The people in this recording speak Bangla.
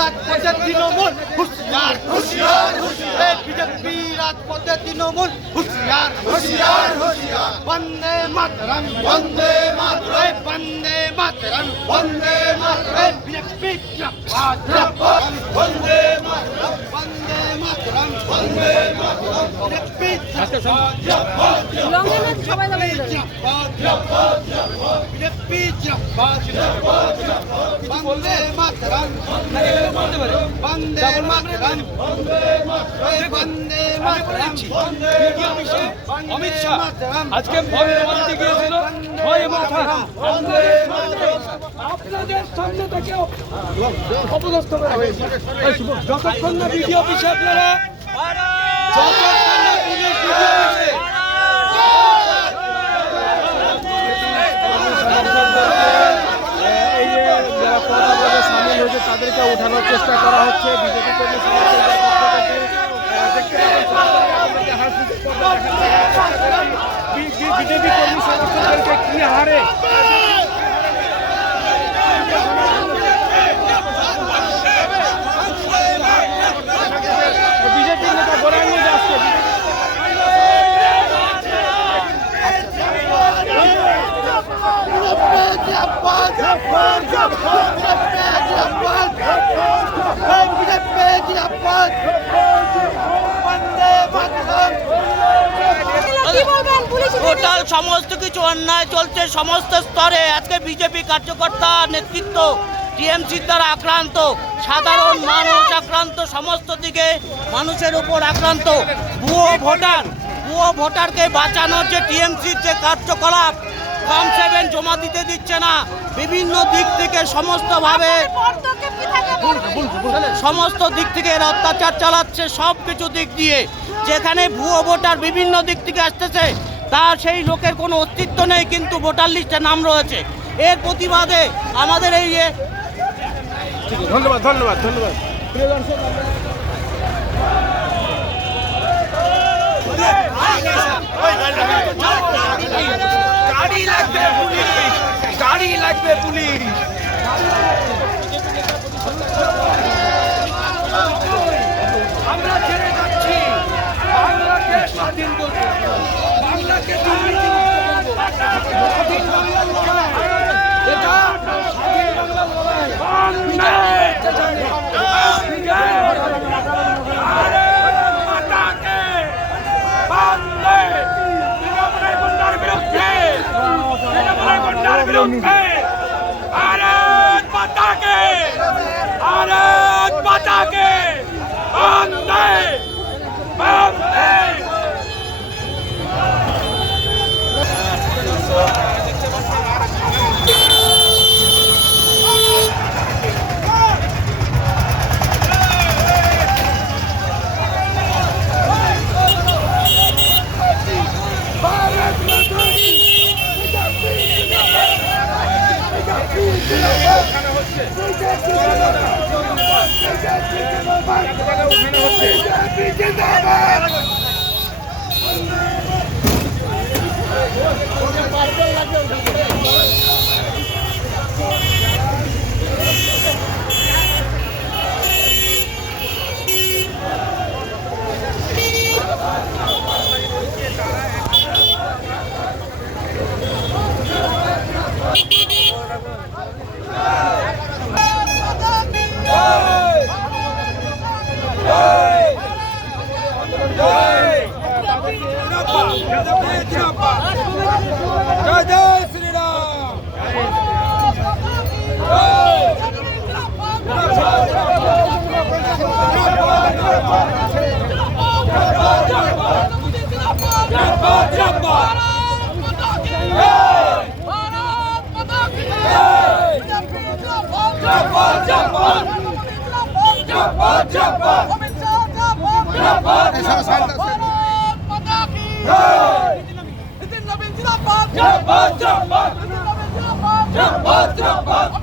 রাজপথে তৃণমূল হুঁশিয়ার হুঁশিয়ার হুঁশিয়ার বিজেপি রাজপথে তৃণমূল হুঁশিয়ার হুঁশিয়ার হুঁশিয়ার বন্দে মাতরম বন্দে মাতরম বন্দে মাতরম বন্দে মাতরম বিজেপি জিন্দাবাদ জিন্দাবাদ বন্দে মাতরম বন্দে মাতরম বন্দে মাতরম বিজেপি জিন্দাবাদ জিন্দাবাদ লঙ্গনের সবাই যাবে জিন্দাবাদ জিন্দাবাদ জিন্দাবাদ বিজেপি জিন্দাবাদ জিন্দাবাদ জিন্দাবাদ বন্দে মাতরম বন্দে মাতরম বন্দে মাতরম বন্দে মাতরম অমিত শাহ আজকে ভোট মানতে গিয়েছিল ভয়ে মাথা আপনাদের সামনে থেকে অপদস্থ করা হয়েছে যতক্ষণ না বিডিও অফিসে আপনারা যতক্ষণ না পুলিশ বিডিও অফিসে এই যে যারা প্রতিবাদে সামিল হয়েছে তাদেরকে ওঠানোর চেষ্টা করা হচ্ছে বিজেপি কর্মী সমর্থকদের বিজেপি কর্মী সমর্থকদেরকে কি হারে বিজেপি নেতা গোড়ায় নিয়ে যাচ্ছে টোটাল সমস্ত কিছু অন্যায় চলছে সমস্ত স্তরে। আজকে বিজেপি কার্যকর্তা নেতৃত্ব টিএমসির দ্বারা আক্রান্ত, সাধারণ মানুষ আক্রান্ত, সমস্ত দিকে মানুষের উপর আক্রান্ত। ভুয়ো ভোটারকে বাঁচানোর যে টিএমসির যে কার্যকলাপ, ফর্ম 7 জমা দিতে দিচ্ছে না, বিভিন্ন দিক থেকে সমস্ত দিক থেকে এর অত্যাচার চালাচ্ছে। সব কিছু দিক দিয়ে যেখানে ভুয়ো ভোটার বিভিন্ন দিক থেকে আসতেছে, তার সেই লোকের কোনো অস্তিত্ব নেই, কিন্তু ভোটার লিস্টে নাম রয়েছে। এর প্রতিবাদে আমাদের এই ধন্যবাদ ধন্যবাদ ধন্যবাদ প্রিয় দর্শক গাড়ি লাগবে পুলিশ, গাড়ি লাগবে পুলিশ। আমরা ছেড়ে যাচ্ছি, বাংলাকে স্বাধীন করবো, বাংলাকে দুর্নীতি স্বাধীন বাংলা লড়াই, এটা স্বাধীন বাংলা লড়াই। भारत माता के, भारत माता के, वंदे वंदे। Jump,